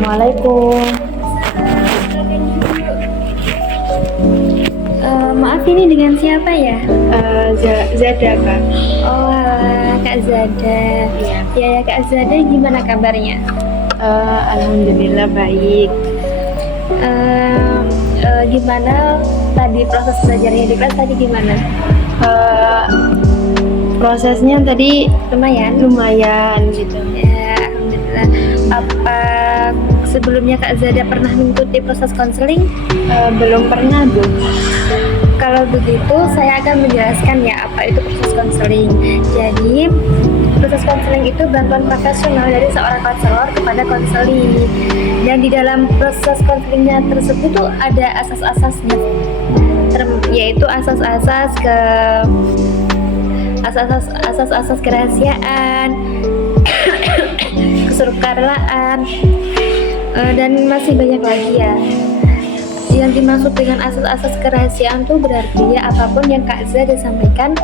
Assalamualaikum. Maaf, ini dengan siapa ya? Zada Kak. Oh, alah, Kak Zada. Ya, Kak Zada, gimana kabarnya? Alhamdulillah baik. Gimana tadi proses belajarnya di kelas tadi gimana? Eh, Prosesnya tadi Lumayan? lumayan gitu. Ya, alhamdulillah. Apa sebelumnya Kak Zada pernah mengikuti proses konseling? Belum pernah Bu. Kalau begitu, saya akan menjelaskan ya apa itu proses konseling. Jadi, proses konseling itu bantuan profesional dari seorang konselor kepada konseli. Dan di dalam proses konselingnya tersebut tuh ada asas-asasnya, yaitu asas-asas kerahasiaan, kesukarelaan, dan masih banyak lagi ya. Yang dimaksud dengan asas-asas kerahasiaan tuh berarti ya apapun yang Kak Zada sampaikan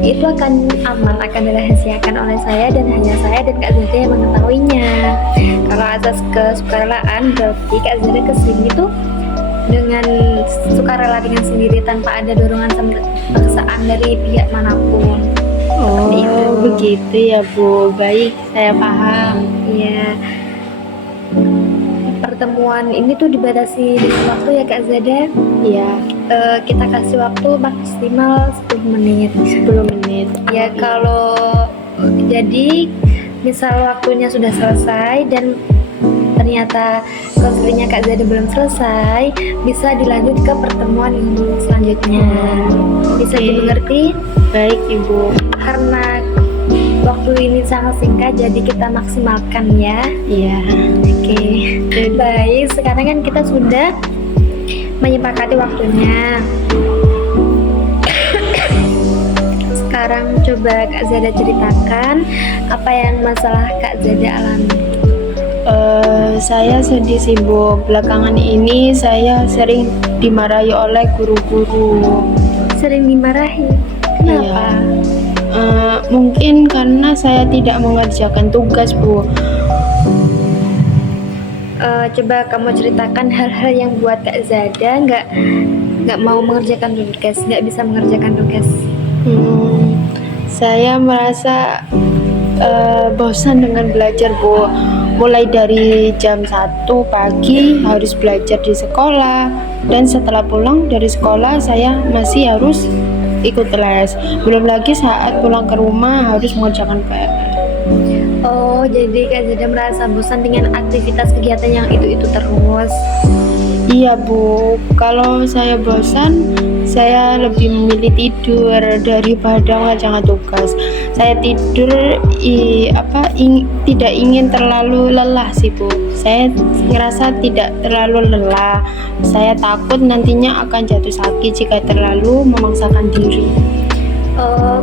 itu akan aman, akan dirahasiakan oleh saya dan hanya saya dan Kak Zada yang mengetahuinya. Kalau asas kesukarelaan berarti Kak Zada kesini tuh dengan sukarela dengan sendiri tanpa ada dorongan paksaan dari pihak manapun. Oh, itu. begitu ya Bu. Baik, saya paham. Iya. Pertemuan ini tuh dibatasi dengan waktu ya Kak Zada. Iya, Kita kasih waktu maksimal 10 menit. 10 menit. Ya kalau jadi misal waktunya sudah selesai dan ternyata konselingnya Kak Zada belum selesai, bisa dilanjut ke pertemuan yang selanjutnya. Bisa Oke. dimengerti? Baik Ibu. Karena waktu ini sangat singkat, jadi kita maksimalkan ya. Iya. Oke. Baik, sekarang kan kita sudah menyepakati waktunya. Sekarang coba Kak Zada ceritakan apa yang masalah Kak Zada alami. Saya sedih sih Bu. Belakangan ini saya sering dimarahi oleh guru-guru. Sering dimarahi. Kenapa? Mungkin karena saya tidak mengerjakan tugas Bu. Coba kamu ceritakan hal-hal yang buat Kak Zada nggak mau mengerjakan tugas, nggak bisa mengerjakan tugas. Saya merasa bosan dengan belajar Bu. Mulai dari jam 1 pagi harus belajar di sekolah, dan setelah pulang dari sekolah saya masih harus ikut les. Belum lagi saat pulang ke rumah harus mengerjakan PR. Oh, jadi Kak Zada merasa bosan dengan aktivitas kegiatan yang itu-itu terus. Iya Bu, kalau saya bosan, saya lebih memilih tidur daripada mengerjakan tugas. Saya tidur tidak ingin terlalu lelah sih Bu. Saya ngerasa tidak terlalu lelah. Saya takut nantinya akan jatuh sakit jika terlalu memaksakan diri.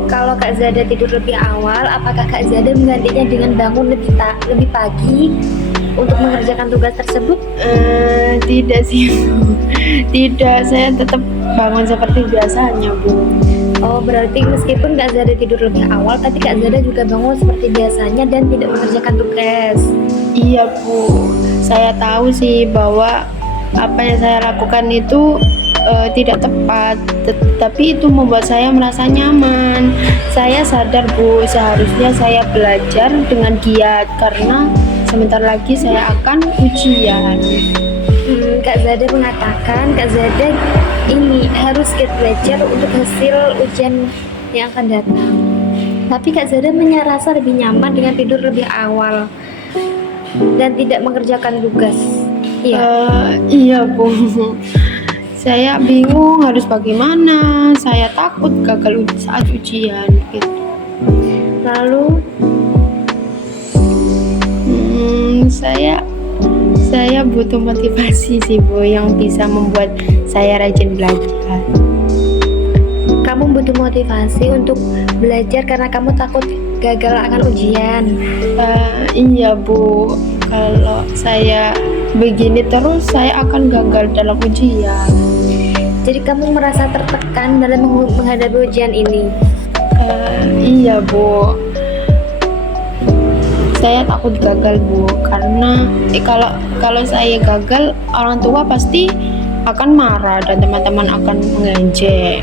Kalau Kak Zada tidur lebih awal, apakah Kak Zada menggantinya dengan bangun lebih pagi untuk mengerjakan tugas tersebut? Tidak sih Bu. Tidak, saya tetap bangun seperti biasanya Bu. Oh, berarti meskipun Kak Zada tidur lebih awal, tapi Kak Zada juga bangun seperti biasanya dan tidak mengerjakan tugas. Iya Bu, saya tahu sih bahwa apa yang saya lakukan itu tidak tepat, tapi itu membuat saya merasa nyaman. Saya sadar Bu, seharusnya saya belajar dengan giat karena sebentar lagi saya akan ujian. Kak Zada mengatakan Kak Zada ini harus giat belajar untuk hasil ujian yang akan datang. Tapi Kak Zada merasa lebih nyaman dengan tidur lebih awal dan tidak mengerjakan tugas. Iya. Iya Bu. Saya bingung harus bagaimana. Saya takut gagal saat ujian gitu. Lalu saya butuh motivasi sih Bu yang bisa membuat saya rajin belajar. kamu butuh motivasi untuk belajar karena kamu takut gagal akan ujian. Iya Bu, kalau saya begini terus saya akan gagal dalam ujian. Jadi kamu merasa tertekan dalam menghadapi ujian ini. Iya Bu. saya takut gagal Bu, karena kalau kalau saya gagal orang tua pasti akan marah dan teman-teman akan mengejek.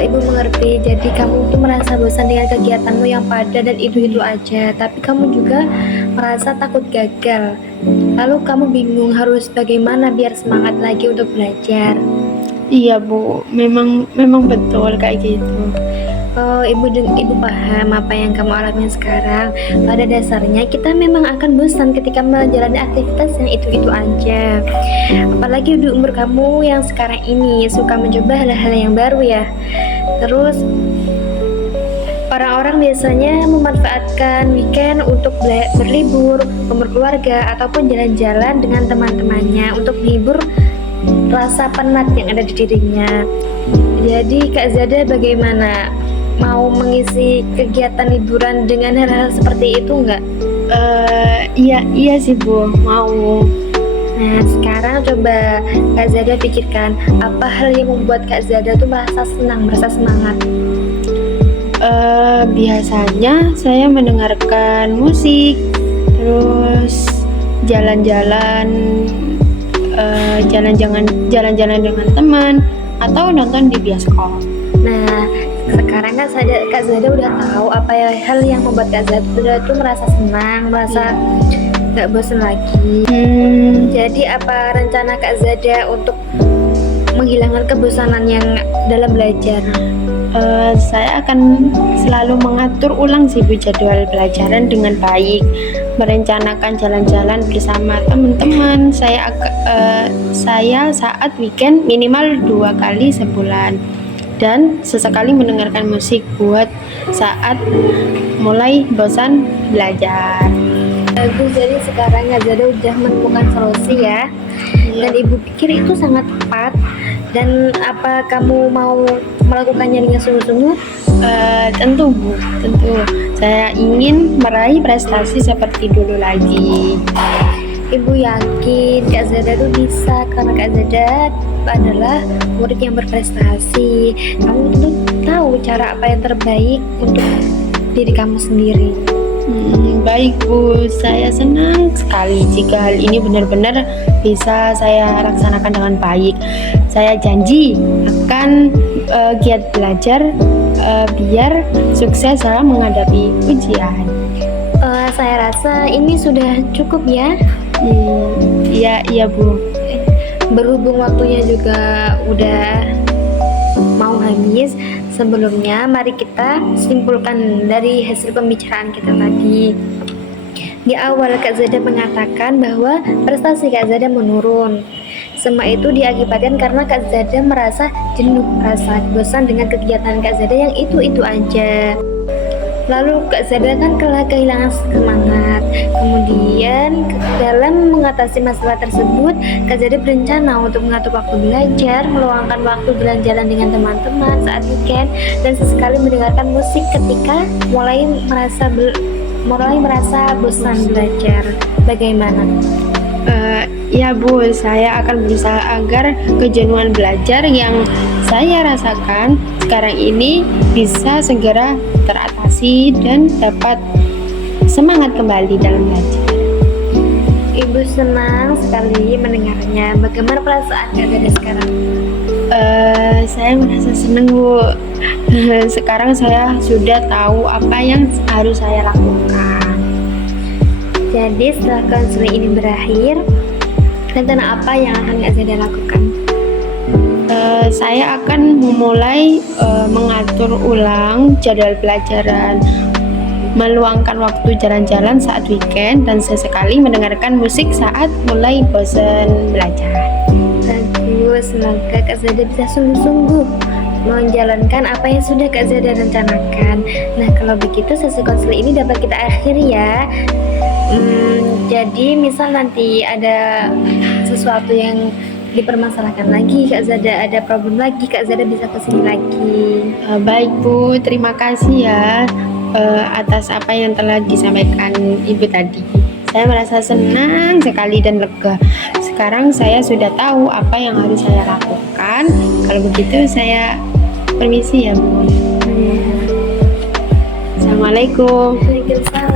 Ibu mengerti. Jadi kamu tuh merasa bosan dengan kegiatanmu yang padat dan itu-itu aja, tapi kamu juga merasa takut gagal. Lalu kamu bingung harus bagaimana biar semangat lagi untuk belajar. Iya Bu, memang betul kayak gitu. Ibu paham apa yang kamu alami sekarang. Pada dasarnya kita memang akan bosan ketika menjalani aktivitas yang itu-itu aja. Apalagi di umur kamu yang sekarang ini suka mencoba hal-hal yang baru ya. Terus orang-orang biasanya memanfaatkan weekend untuk berlibur, berkeluarga, ataupun jalan-jalan dengan teman-temannya untuk menghibur rasa penat yang ada di dirinya. Jadi Kak Zada bagaimana? Mau mengisi kegiatan liburan dengan hal-hal seperti itu enggak? Iya sih Bu, mau. Nah sekarang coba Kak Zada pikirkan apa hal yang membuat Kak Zada tuh merasa senang, merasa semangat. Biasanya saya mendengarkan musik, terus jalan-jalan, jalan-jalan dengan teman, atau nonton di bioskop. Nah sekarang kan Kak Zada udah tahu apa ya hal yang membuat Kak Zada tuh merasa senang, merasa gak bosan lagi. Jadi apa rencana Kak Zada untuk menghilangkan kebosanan yang dalam belajar? Saya akan selalu mengatur ulang sih Bu jadwal pelajaran dengan baik, merencanakan jalan-jalan bersama teman-teman. Saya saat weekend minimal 2 kali sebulan, dan sesekali mendengarkan musik buat saat mulai bosan belajar. Bagus, jadi sekarang Kak Zada udah menemukan solusi ya. Dan ibu pikir itu sangat tepat. Dan apa kamu mau melakukannya dengan sungguh-sungguh? Tentu Bu, tentu. Saya ingin meraih prestasi seperti dulu lagi. Ibu yakin Kak Zada tuh bisa, karena Kak Zada adalah murid yang berprestasi. Kamu tentu tahu cara apa yang terbaik untuk diri kamu sendiri. Baik Bu, saya senang sekali jika hal ini benar-benar bisa saya laksanakan dengan baik. Saya janji akan giat belajar biar sukses dalam menghadapi ujian. Saya rasa ini sudah cukup ya. Iya Bu. Berhubung waktunya juga udah mau habis, sebelumnya mari kita simpulkan dari hasil pembicaraan kita tadi. Di awal Kak Zada mengatakan bahwa prestasi Kak Zada menurun. Semua itu diakibatkan karena Kak Zada merasa jenuh, merasa bosan dengan kegiatan Kak Zada yang itu-itu aja. Lalu Kak Zada kan kehilangan semangat. Kemudian dalam mengatasi masalah tersebut, Kak Zada berencana untuk mengatur waktu belajar, meluangkan waktu jalan-jalan dengan teman-teman saat weekend, dan sesekali mendengarkan musik ketika mulai merasa bosan belajar. Bagaimana? Ya Bu, saya akan berusaha agar kejenuhan belajar yang saya rasakan sekarang ini bisa segera teratasi dan dapat semangat kembali dalam belajar. Ibu senang sekali mendengarnya. Bagaimana perasaan Kak Zada sekarang? Saya merasa senang Bu. Sekarang saya sudah tahu apa yang harus saya lakukan. Jadi setelah konseling ini berakhir, rencana apa yang akan Kak Zada lakukan? Saya akan memulai mengatur ulang jadwal pelajaran, meluangkan waktu jalan-jalan saat weekend, dan sesekali mendengarkan musik saat mulai bosan belajar. Bagus, semoga Kak Zada bisa sungguh-sungguh menjalankan apa yang sudah Kak Zada rencanakan. Nah kalau begitu sesi konseling ini dapat kita akhiri ya. Jadi misal nanti ada sesuatu yang dipermasalahkan lagi, Kak Zada ada problem lagi, Kak Zada bisa kesini lagi. Baik Bu, terima kasih ya atas apa yang telah disampaikan Ibu tadi. Saya merasa senang sekali dan lega. Sekarang saya sudah tahu apa yang harus saya lakukan. Kalau begitu saya permisi ya Bu. Assalamualaikum. Waalaikumsalam.